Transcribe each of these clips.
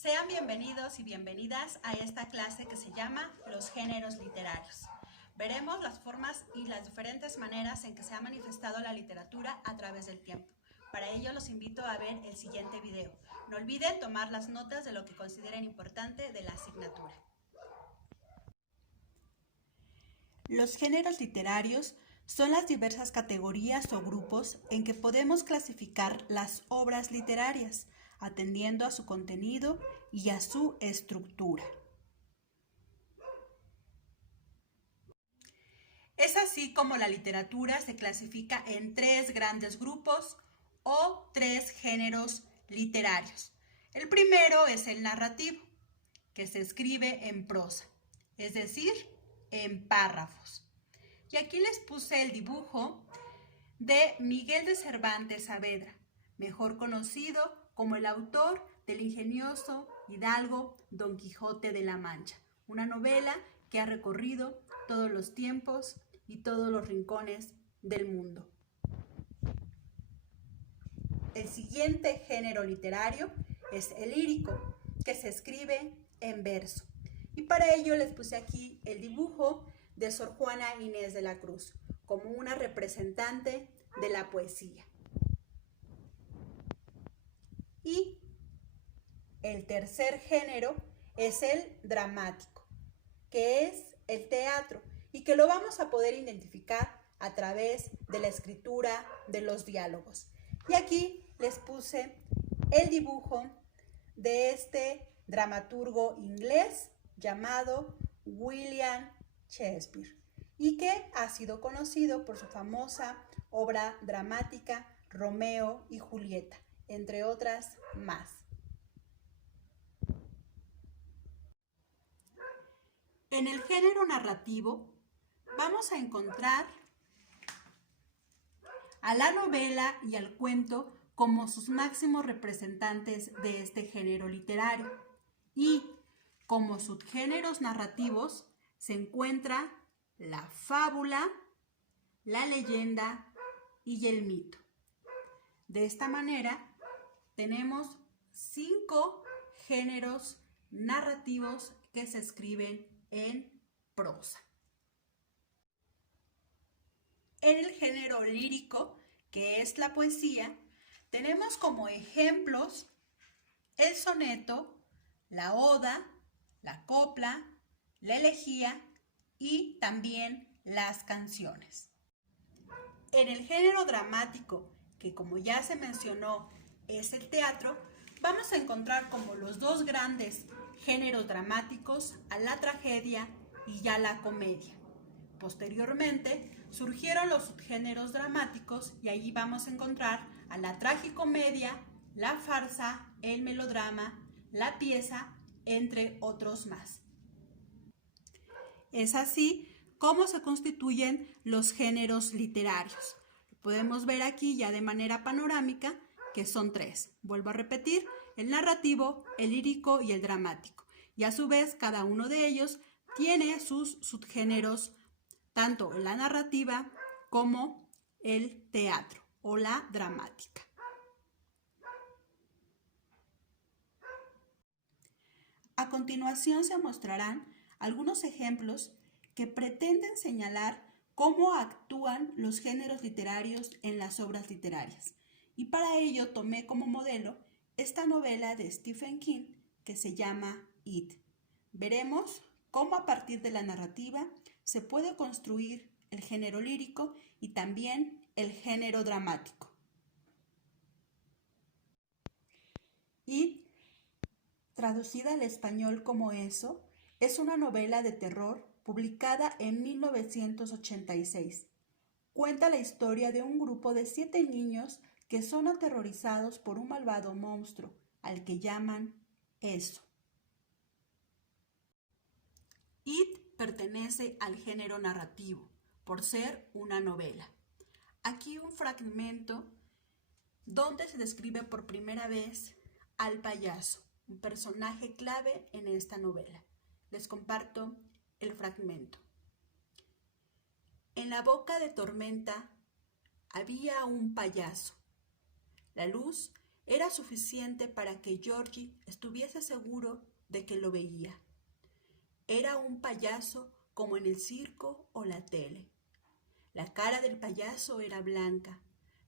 Sean bienvenidos y bienvenidas a esta clase que se llama Los géneros literarios. Veremos las formas y las diferentes maneras en que se ha manifestado la literatura a través del tiempo. Para ello los invito a ver el siguiente video. No olviden tomar las notas de lo que consideren importante de la asignatura. Los géneros literarios son las diversas categorías o grupos en que podemos clasificar las obras literarias, atendiendo a su contenido y a su estructura. Es así como la literatura se clasifica en tres grandes grupos o tres géneros literarios. El primero es el narrativo, que se escribe en prosa, es decir, en párrafos. Y aquí les puse el dibujo de Miguel de Cervantes Saavedra, mejor conocido como el autor del ingenioso hidalgo Don Quijote de la Mancha, una novela que ha recorrido todos los tiempos y todos los rincones del mundo. El siguiente género literario es el lírico, que se escribe en verso. Y para ello les puse aquí el dibujo de Sor Juana Inés de la Cruz, como una representante de la poesía. Y el tercer género es el dramático, que es el teatro y que lo vamos a poder identificar a través de la escritura de los diálogos. Y aquí les puse el dibujo de este dramaturgo inglés llamado William Shakespeare y que ha sido conocido por su famosa obra dramática Romeo y Julieta, entre otras más. En el género narrativo vamos a encontrar a la novela y al cuento como sus máximos representantes de este género literario. Y como subgéneros narrativos se encuentra la fábula, la leyenda y el mito. De esta manera tenemos 5 géneros narrativos que se escriben en prosa. En el género lírico, que es la poesía, tenemos como ejemplos el soneto, la oda, la copla, la elegía y también las canciones. En el género dramático, que como ya se mencionó es el teatro, vamos a encontrar como los dos grandes géneros dramáticos a la tragedia y a la comedia. Posteriormente surgieron los subgéneros dramáticos y allí vamos a encontrar a la tragicomedia, la farsa, el melodrama, la pieza, entre otros más. Es así como se constituyen los géneros literarios. Podemos ver aquí ya de manera panorámica que son 3. Vuelvo a repetir, el narrativo, el lírico y el dramático. Y a su vez cada uno de ellos tiene sus subgéneros, tanto la narrativa como el teatro o la dramática. A continuación se mostrarán algunos ejemplos que pretenden señalar cómo actúan los géneros literarios en las obras literarias. Y para ello tomé como modelo esta novela de Stephen King que se llama It. Veremos cómo a partir de la narrativa se puede construir el género lírico y también el género dramático. It, traducida al español como Eso, es una novela de terror publicada en 1986. Cuenta la historia de un grupo de 7 niños que son aterrorizados por un malvado monstruo, al que llaman Eso. It pertenece al género narrativo, por ser una novela. Aquí un fragmento donde se describe por primera vez al payaso, un personaje clave en esta novela. Les comparto el fragmento. En la boca de tormenta había un payaso. La luz Era suficiente para que Georgie estuviese seguro de que lo veía. Era un payaso como en el circo o la tele. La cara del payaso era blanca.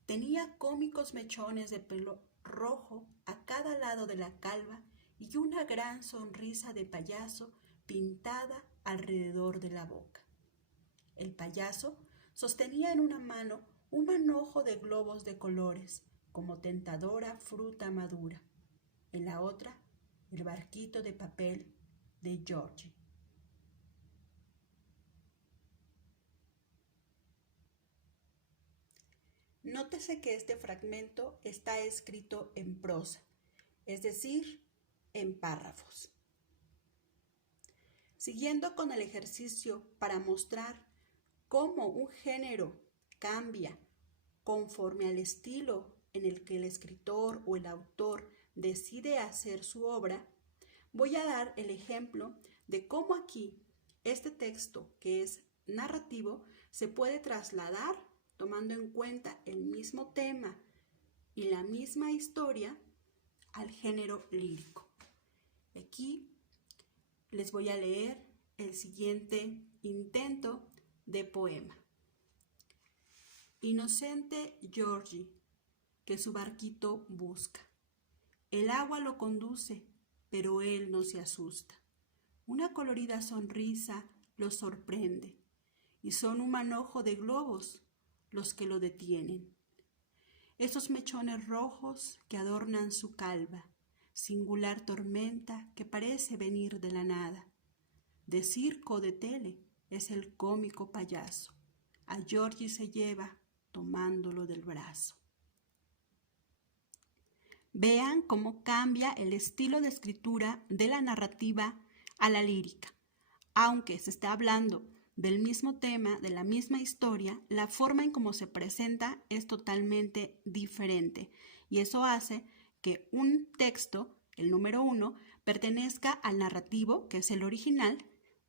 Tenía cómicos mechones de pelo rojo a cada lado de la calva y una gran sonrisa de payaso pintada alrededor de la boca. El payaso sostenía en una mano un manojo de globos de colores, como tentadora fruta madura. En la otra, el barquito de papel de Georgie. Nótese que este fragmento está escrito en prosa, es decir, en párrafos. Siguiendo con el ejercicio para mostrar cómo un género cambia conforme al estilo en el que el escritor o el autor decide hacer su obra, voy a dar el ejemplo de cómo aquí este texto, que es narrativo, se puede trasladar tomando en cuenta el mismo tema y la misma historia al género lírico. Aquí les voy a leer el siguiente intento de poema. Inocente Georgie, que su barquito busca. El agua lo conduce, pero él no se asusta. Una colorida sonrisa lo sorprende, y son un manojo de globos los que lo detienen. Esos mechones rojos que adornan su calva, singular tormenta que parece venir de la nada. De circo o de tele es el cómico payaso. A Georgie se lleva tomándolo del brazo. Vean cómo cambia el estilo de escritura de la narrativa a la lírica. Aunque se está hablando del mismo tema, de la misma historia, la forma en cómo se presenta es totalmente diferente. Y eso hace que un texto, el número 1, pertenezca al narrativo, que es el original,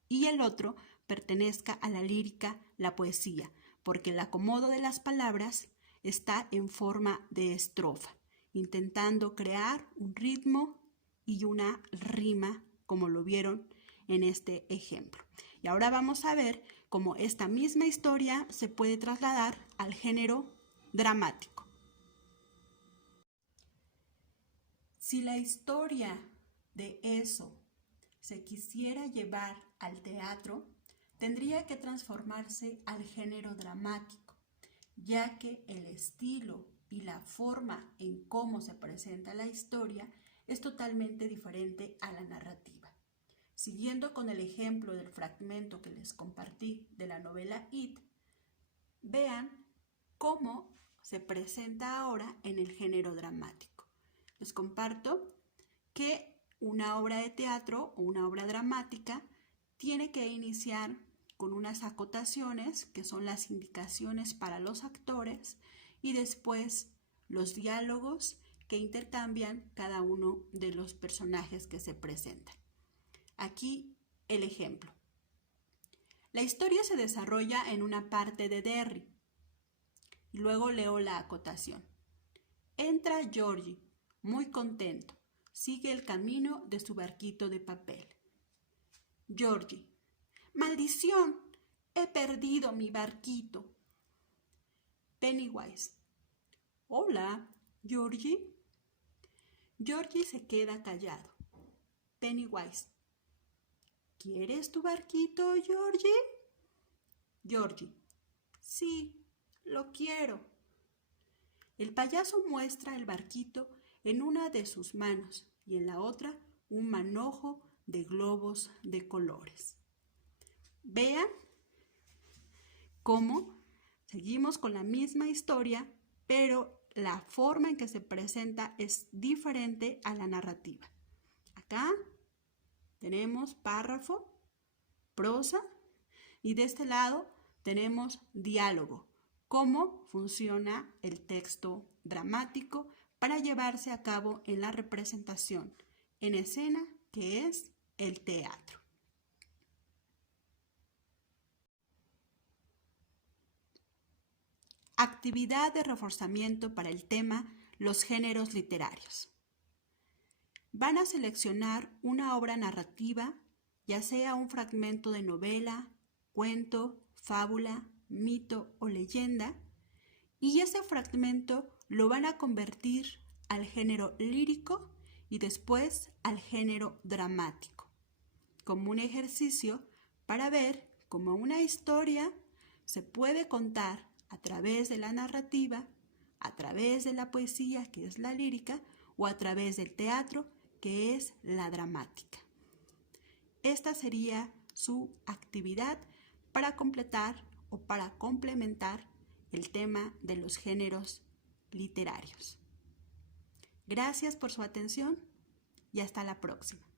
y el otro pertenezca a la lírica, la poesía, porque el acomodo de las palabras está en forma de estrofa, intentando crear un ritmo y una rima, como lo vieron en este ejemplo. Y ahora vamos a ver cómo esta misma historia se puede trasladar al género dramático. Si la historia de eso se quisiera llevar al teatro, tendría que transformarse al género dramático, ya que el estilo y la forma en cómo se presenta la historia es totalmente diferente a la narrativa. Siguiendo con el ejemplo del fragmento que les compartí de la novela It, vean cómo se presenta ahora en el género dramático. Les comparto que una obra de teatro o una obra dramática tiene que iniciar con unas acotaciones, que son las indicaciones para los actores, y después los diálogos que intercambian cada uno de los personajes que se presentan. Aquí el ejemplo. La historia se desarrolla en una parte de Derry. Luego leo la acotación. Entra Georgie, muy contento. Sigue el camino de su barquito de papel. Georgie. ¡Maldición! He perdido mi barquito. Pennywise. Hola, Georgie. Georgie se queda callado. Pennywise. ¿Quieres tu barquito, Georgie? Georgie. Sí, lo quiero. El payaso muestra el barquito en una de sus manos y en la otra un manojo de globos de colores. Vean cómo seguimos con la misma historia, pero la forma en que se presenta es diferente a la narrativa. Acá tenemos párrafo, prosa, y de este lado tenemos diálogo. Cómo funciona el texto dramático para llevarse a cabo en la representación en escena, que es el teatro. Actividad de reforzamiento para el tema los géneros literarios. Van a seleccionar una obra narrativa, ya sea un fragmento de novela, cuento, fábula, mito o leyenda, y ese fragmento lo van a convertir al género lírico y después al género dramático, como un ejercicio para ver cómo una historia se puede contar a través de la narrativa, a través de la poesía, que es la lírica, o a través del teatro, que es la dramática. Esta sería su actividad para completar o para complementar el tema de los géneros literarios. Gracias por su atención y hasta la próxima.